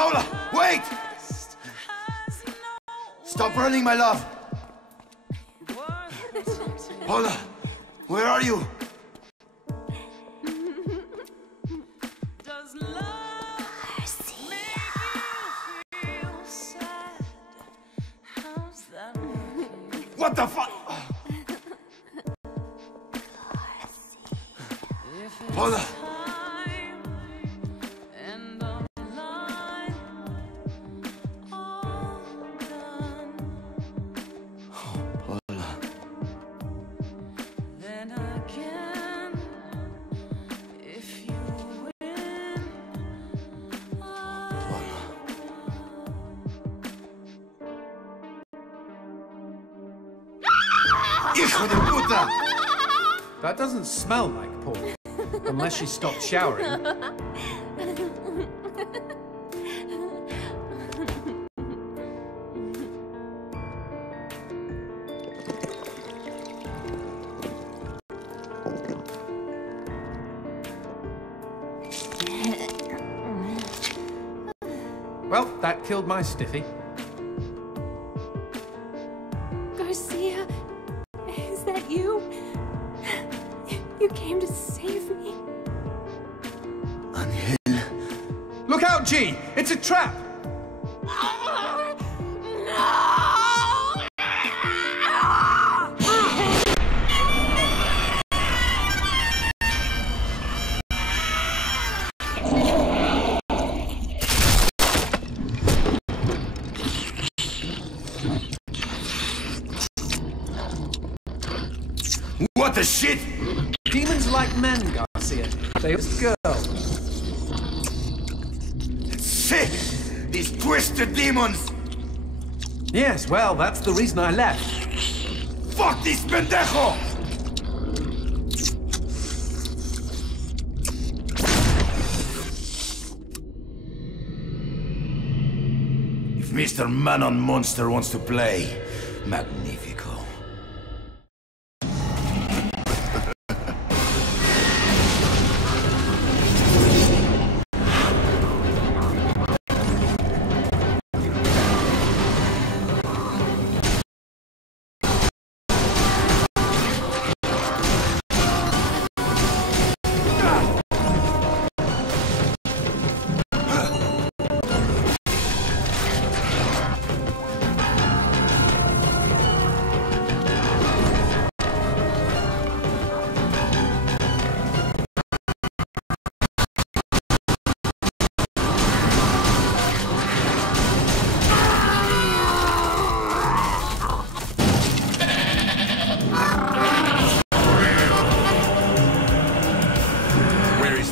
Paula, wait! Stop running, my love. Paula, where are you? What the fuck? Paula! Hijo de puta! That doesn't smell like Paul. Unless she stopped showering. Well, that killed my stiffy. Garcia, is that you? You came to save me? Angel. Look out, G! It's a trap! What the shit? Demons like men, Garcia. They just go. Sick! These twisted demons! Yes, well, that's the reason I left. Fuck this pendejo! If Mr. Man-on Monster wants to play, magnifico.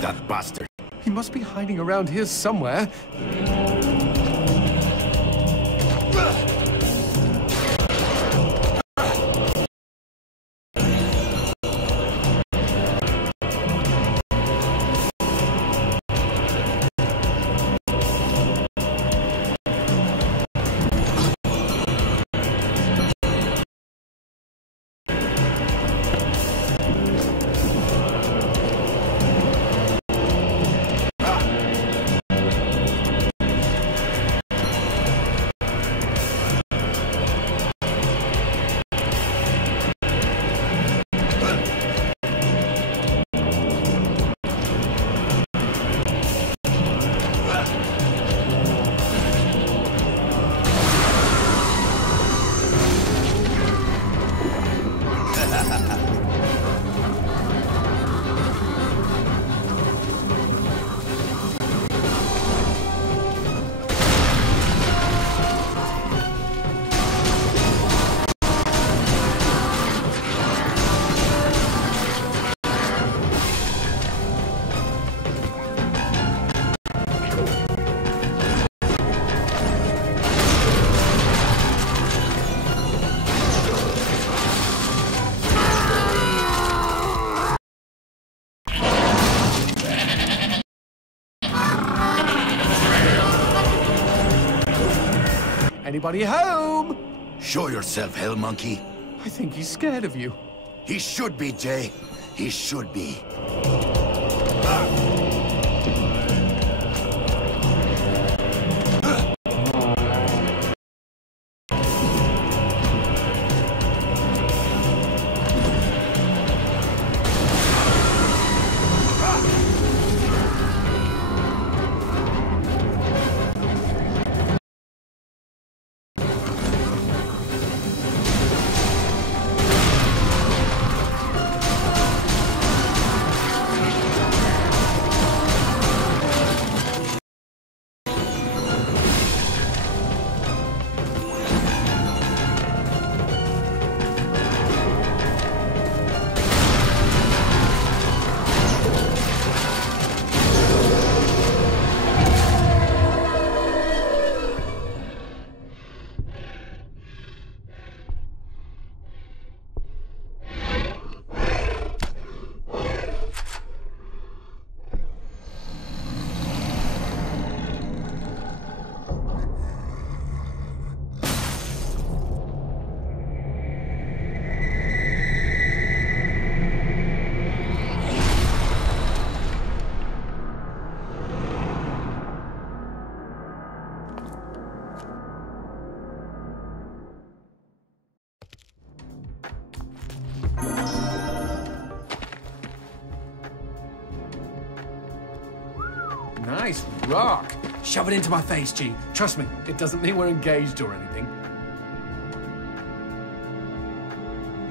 That bastard. He must be hiding around here somewhere. Anybody home? Show yourself, Hell Monkey. I think he's scared of you. He should be, Jay. He should be. Nice rock. Shove it into my face, G. Trust me, it doesn't mean we're engaged or anything.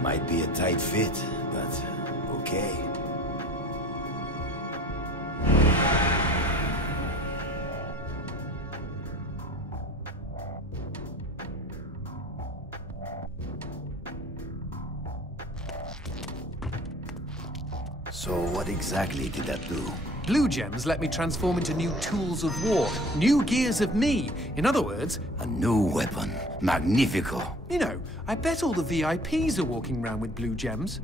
Might be a tight fit, but okay. So what exactly did that do? Blue gems let me transform into new tools of war, new gears of me. In other words, A new weapon. Magnifico. you know, I bet all the VIPs are walking around with blue gems.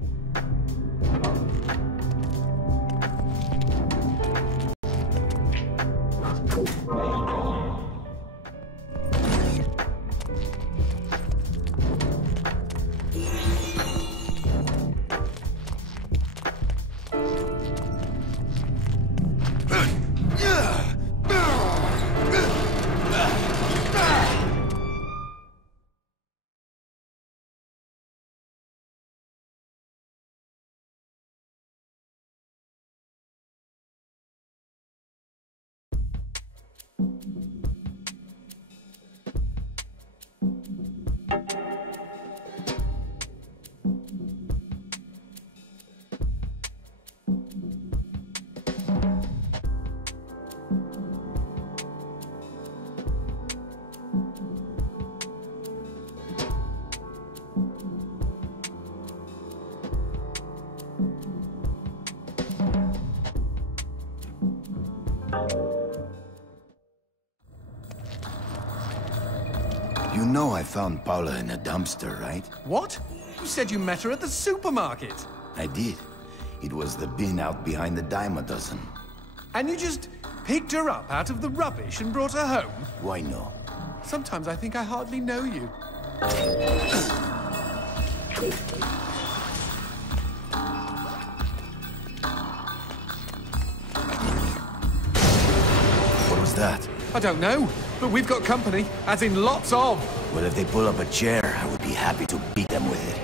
You know I found Paula in a dumpster, right? What? You said you met her at the supermarket. I did. It was the bin out behind the dime a dozen. And you just picked her up out of the rubbish and brought her home? Why no? Sometimes I think I hardly know you. What was that? I don't know, but we've got company, as in lots of. Well, if they pull up a chair, I would be happy to beat them with it.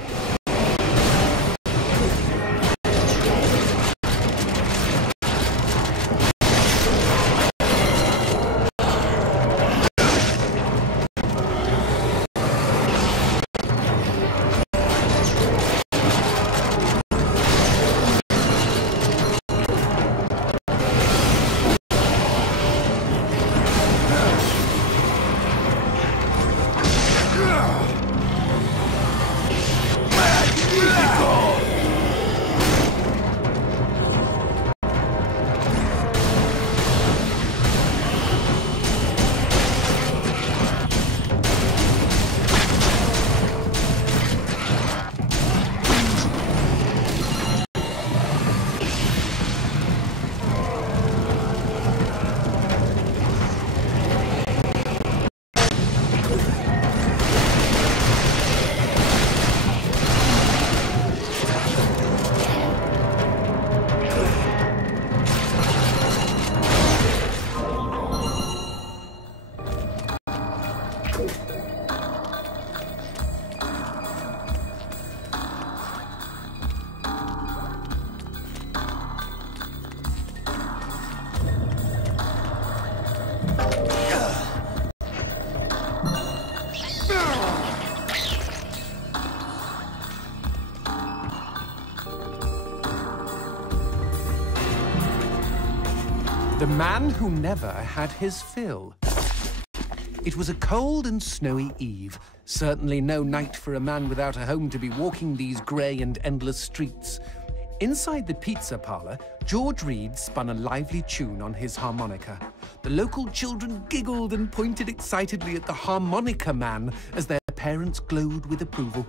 The man who never had his fill. It was a cold and snowy eve. Certainly no night for a man without a home to be walking these grey and endless streets. Inside the pizza parlor, George Reed spun a lively tune on his harmonica. The local children giggled and pointed excitedly at the harmonica man as their parents glowed with approval.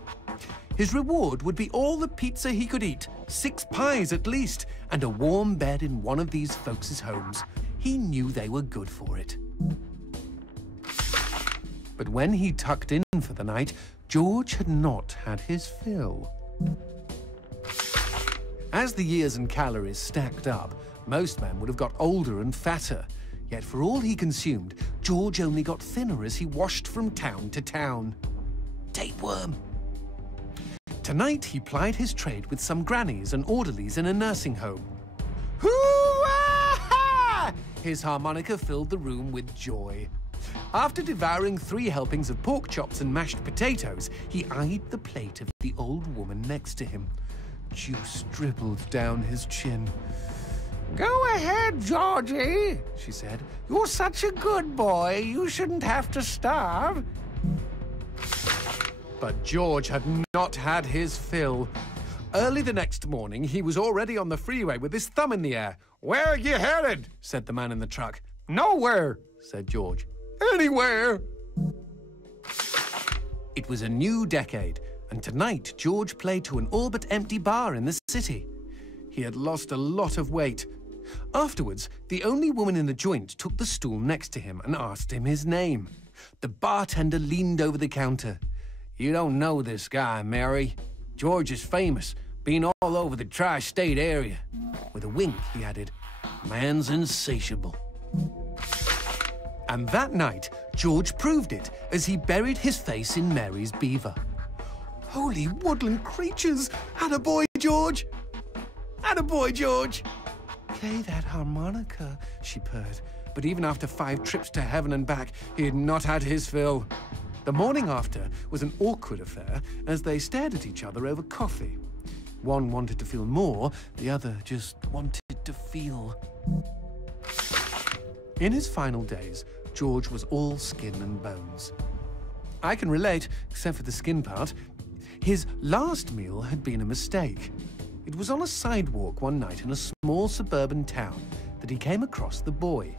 His reward would be all the pizza he could eat, 6 pies at least, and a warm bed in one of these folks' homes. He knew they were good for it. But when he tucked in for the night, George had not had his fill. As the years and calories stacked up, most men would have got older and fatter. Yet for all he consumed, George only got thinner as he washed from town to town. Tapeworm. Tonight, he plied his trade with some grannies and orderlies in a nursing home. Hoo-ah! His harmonica filled the room with joy. After devouring 3 helpings of pork chops and mashed potatoes, he eyed the plate of the old woman next to him. Juice dribbled down his chin. "Go ahead, Georgie," she said. "You're such a good boy. You shouldn't have to starve." But George had not had his fill. Early the next morning, he was already on the freeway with his thumb in the air. "Where are you headed?" said the man in the truck. "Nowhere," said George. "Anywhere." It was a new decade, and tonight George played to an all but empty bar in the city. He had lost a lot of weight. Afterwards, the only woman in the joint took the stool next to him and asked him his name. The bartender leaned over the counter. "You don't know this guy, Mary. George is famous, been all over the tri-state area." With a wink, he added, "Man's insatiable." And that night, George proved it as he buried his face in Mary's beaver. "Holy woodland creatures! Attaboy, George! Attaboy, George!" "Play that harmonica," she purred. But even after 5 trips to heaven and back, he had not had his fill. The morning after was an awkward affair as they stared at each other over coffee. One wanted to feel more, the other just wanted to feel. In his final days, George was all skin and bones. I can relate, except for the skin part. His last meal had been a mistake. It was on a sidewalk one night in a small suburban town that he came across the boy.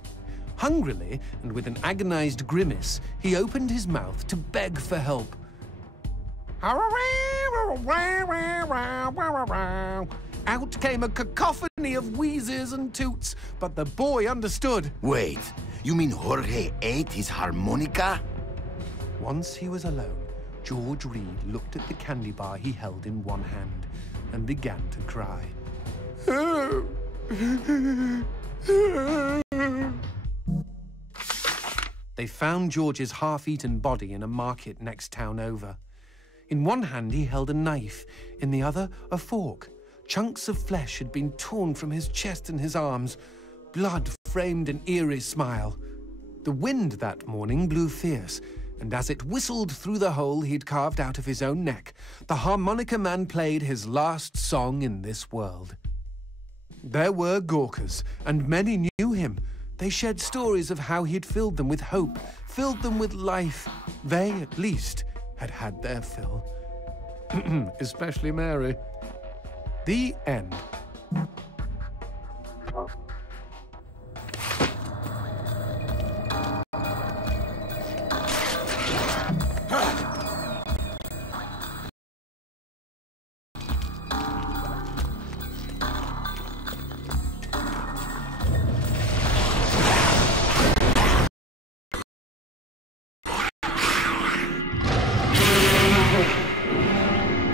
Hungrily, and with an agonized grimace, he opened his mouth to beg for help. Out came a cacophony of wheezes and toots, but the boy understood. Wait, you mean Jorge ate his harmonica? Once he was alone, George Reed looked at the candy bar he held in one hand and began to cry. They found George's half-eaten body in a market next town over. In one hand he held a knife, in the other a fork. Chunks of flesh had been torn from his chest and his arms. Blood framed an eerie smile. The wind that morning blew fierce, and as it whistled through the hole he'd carved out of his own neck, the harmonica man played his last song in this world. There were Gawkers, and many knew him. They shared stories of how he'd filled them with hope, filled them with life. They, at least, had had their fill. Especially Mary. The end.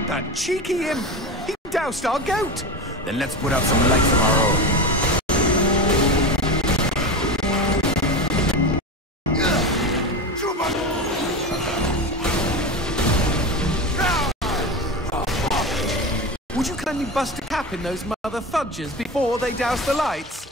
That cheeky imp! He doused our goat! Then let's put out some lights of our own. Would you kindly bust a cap in those mother fudges before they douse the lights?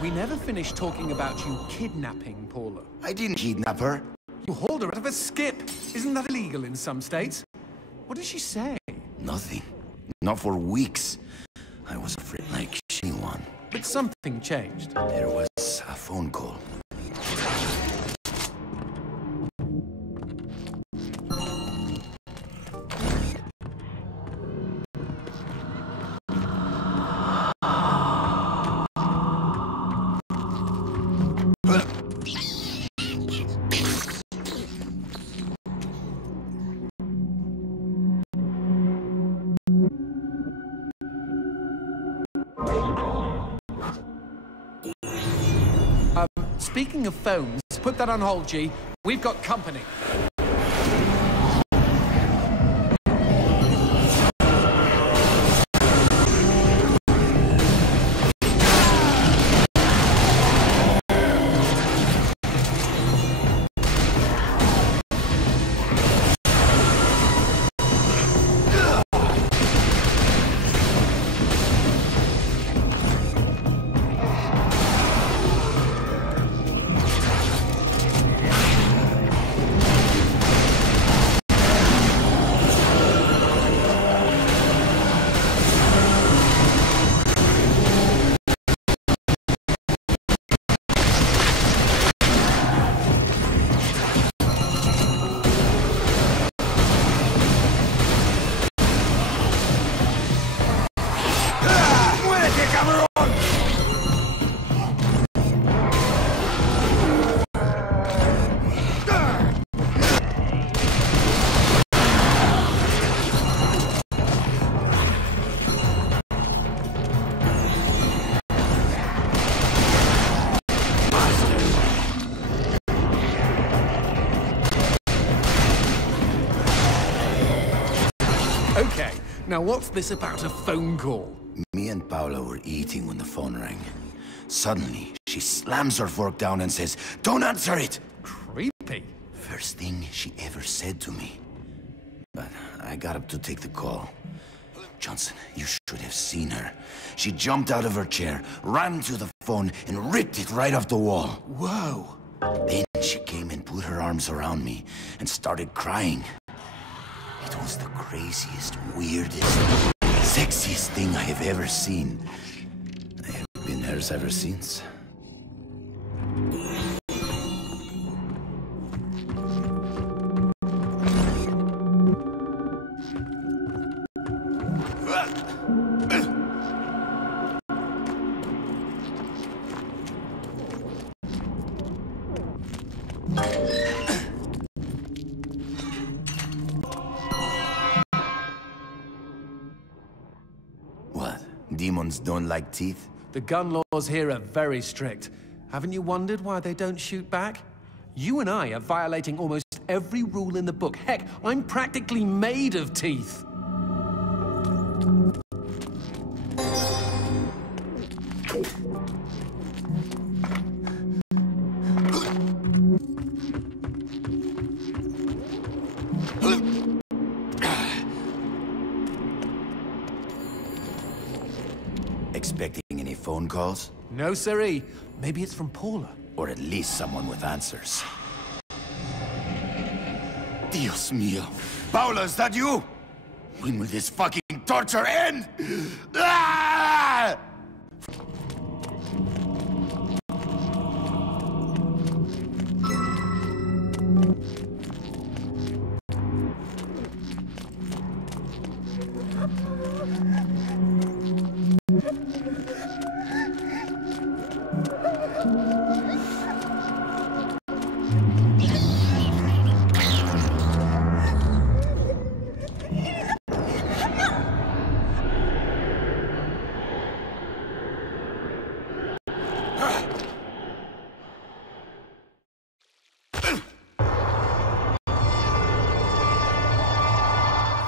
We never finished talking about you kidnapping Paula. I didn't kidnap her. You hauled her out of a skip. Isn't that illegal in some states? What did she say? Nothing. Not for weeks. I was afraid like anyone. But something changed. There was a phone call. Speaking of phones, put that on hold, G. We've got company. Okay, now what's this about a phone call? Me and Paula were eating when the phone rang. Suddenly, she slams her fork down and says, "Don't answer it!" Creepy. First thing she ever said to me. But I got up to take the call. Johnson, you should have seen her. She jumped out of her chair, ran to the phone, and ripped it right off the wall. Whoa. Then she came and put her arms around me and started crying. It was the craziest, weirdest, sexiest thing I have ever seen. I have been hers ever since. What? Demons don't like teeth? The gun laws here are very strict. Haven't you wondered why they don't shoot back? You and I are violating almost every rule in the book. Heck, I'm practically made of teeth. Expecting any phone calls? No, siree. Maybe it's from Paula. Or at least someone with answers. Dios mío. Paula, is that you? When will this fucking torture end? Ah!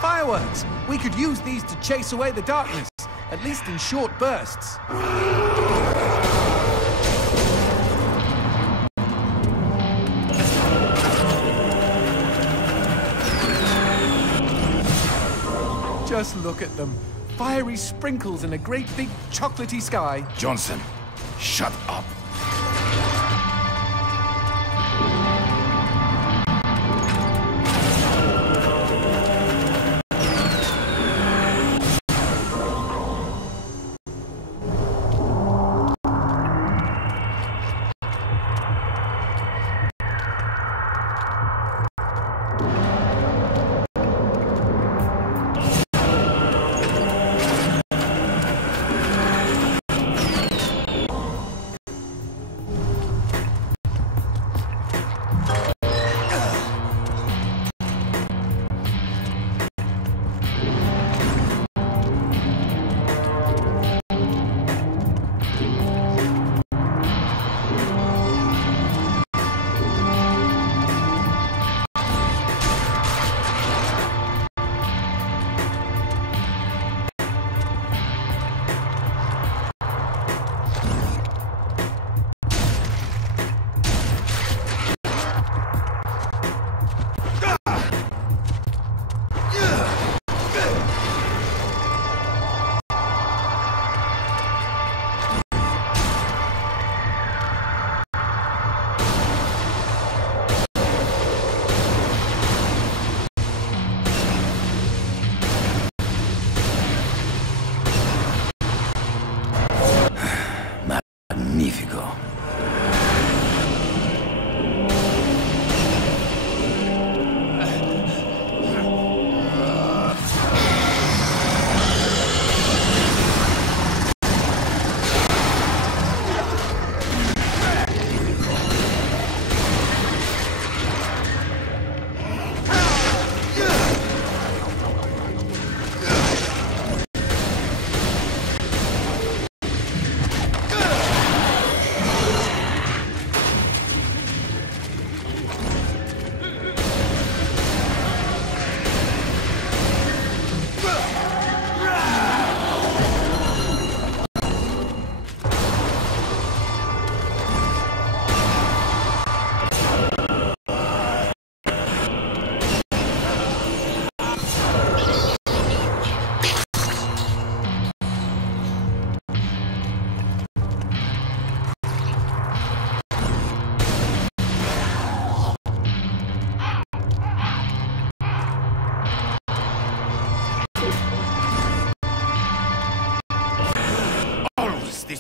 Fireworks! We could use these to chase away the darkness, at least in short bursts. Just look at them. Fiery sprinkles in a great big chocolatey sky. Johnson, shut up.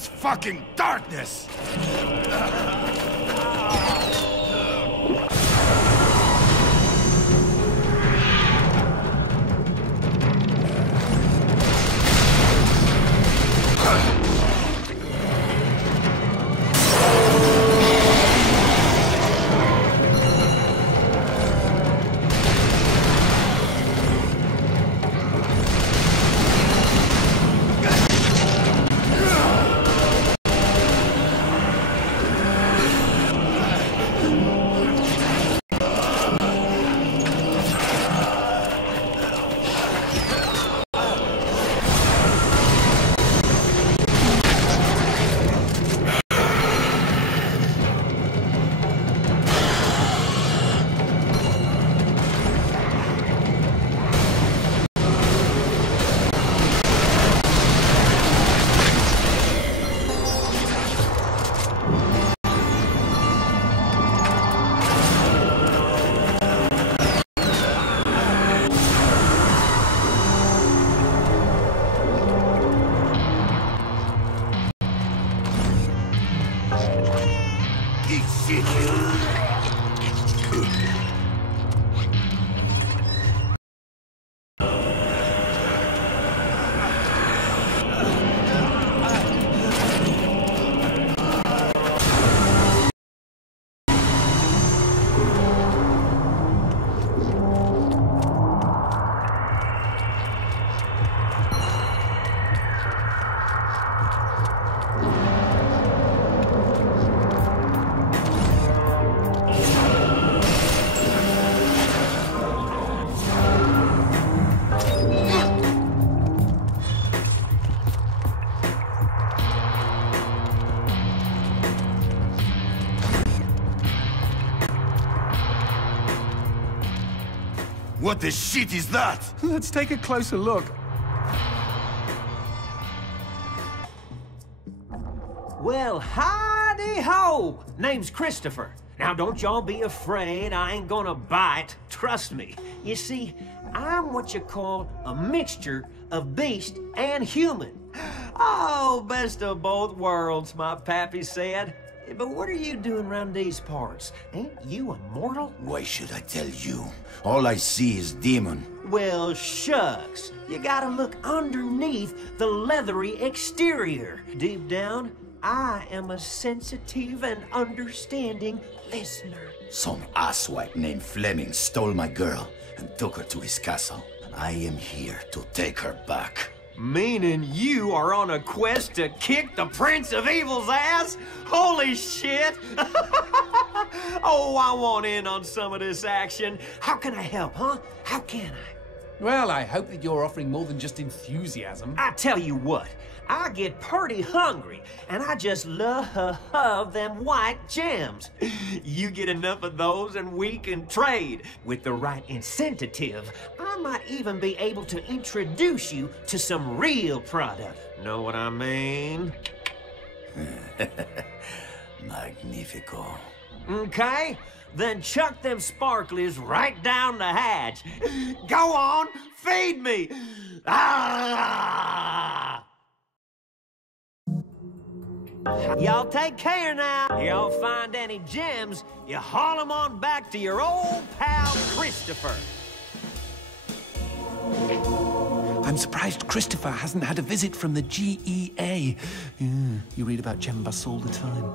this fucking darkness! What the shit is that? Let's take a closer look. Well, howdy-ho! Name's Christopher. Now, don't y'all be afraid. I ain't gonna bite. Trust me. You see, I'm what you call a mixture of beast and human. Oh, best of both worlds, my pappy said. But what are you doing around these parts? Ain't you a mortal? Why should I tell you? All I see is demon. Well, shucks. You gotta look underneath the leathery exterior. Deep down, I am a sensitive and understanding listener. Some asswipe named Fleming stole my girl and took her to his castle. I am here to take her back. Meaning you are on a quest to kick the Prince of Evil's ass? Holy shit! Oh, I want in on some of this action. How can I help, huh? How can I? Well, I hope that you're offering more than just enthusiasm. I tell you what, I get pretty hungry, and I just love them white gems. You get enough of those and we can trade. With the right incentive, I might even be able to introduce you to some real product. Know what I mean? Magnifico. Okay, then chuck them sparklies right down the hatch. Go on, feed me! Ah! Y'all take care now. Y'all find any gems, you haul them on back to your old pal Christopher. I'm surprised Christopher hasn't had a visit from the GEA. You read about gem busts all the time.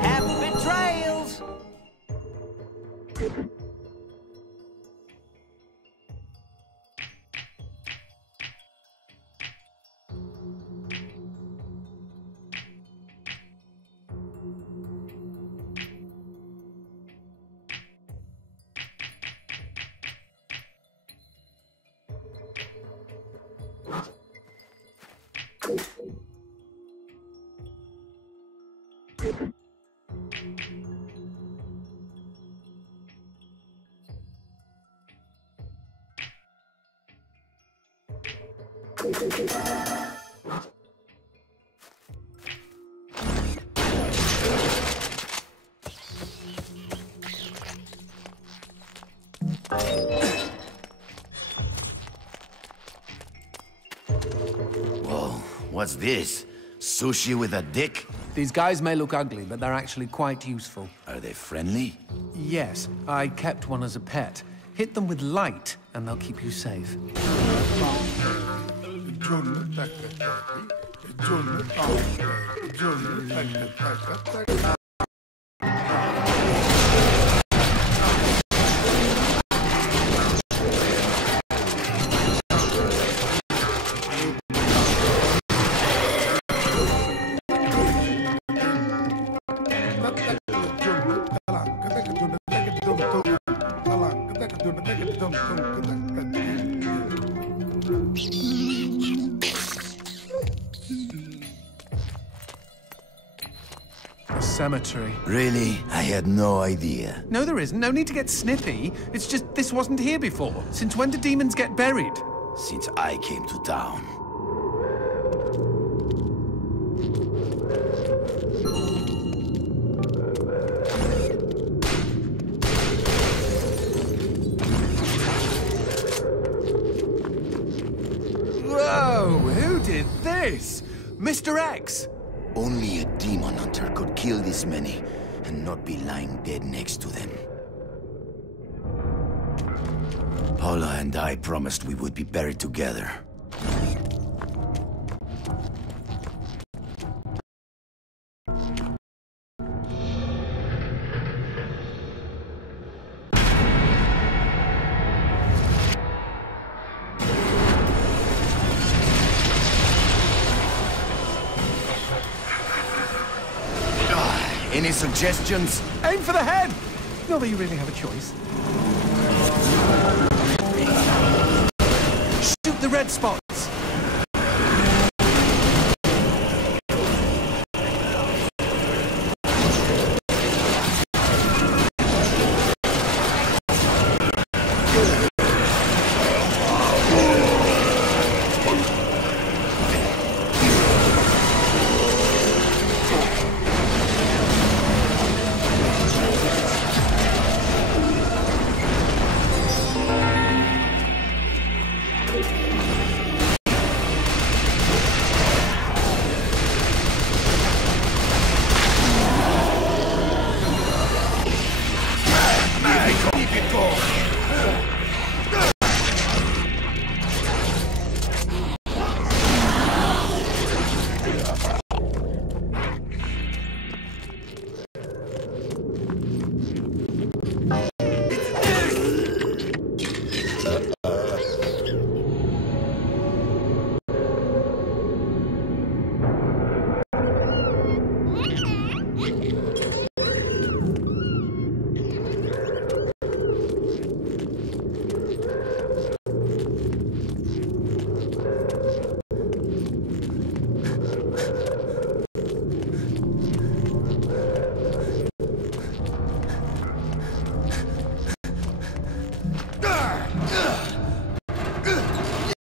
Happy trails! Whoa, what's this? Sushi with a dick? These guys may look ugly, but they're actually quite useful. Are they friendly? Yes, I kept one as a pet. Hit them with light, and they'll keep you safe. A cemetery. Really? I had no idea. No, there isn't. No need to get snippy. It's just this wasn't here before. Since when do demons get buried? Since I came to town. Whoa, who did this? Mr. X! Only a demon hunter could kill this many and not be lying dead next to them. Paula and I promised we would be buried together. Any suggestions? Aim for the head! Not that you really have a choice. Shoot the red spot!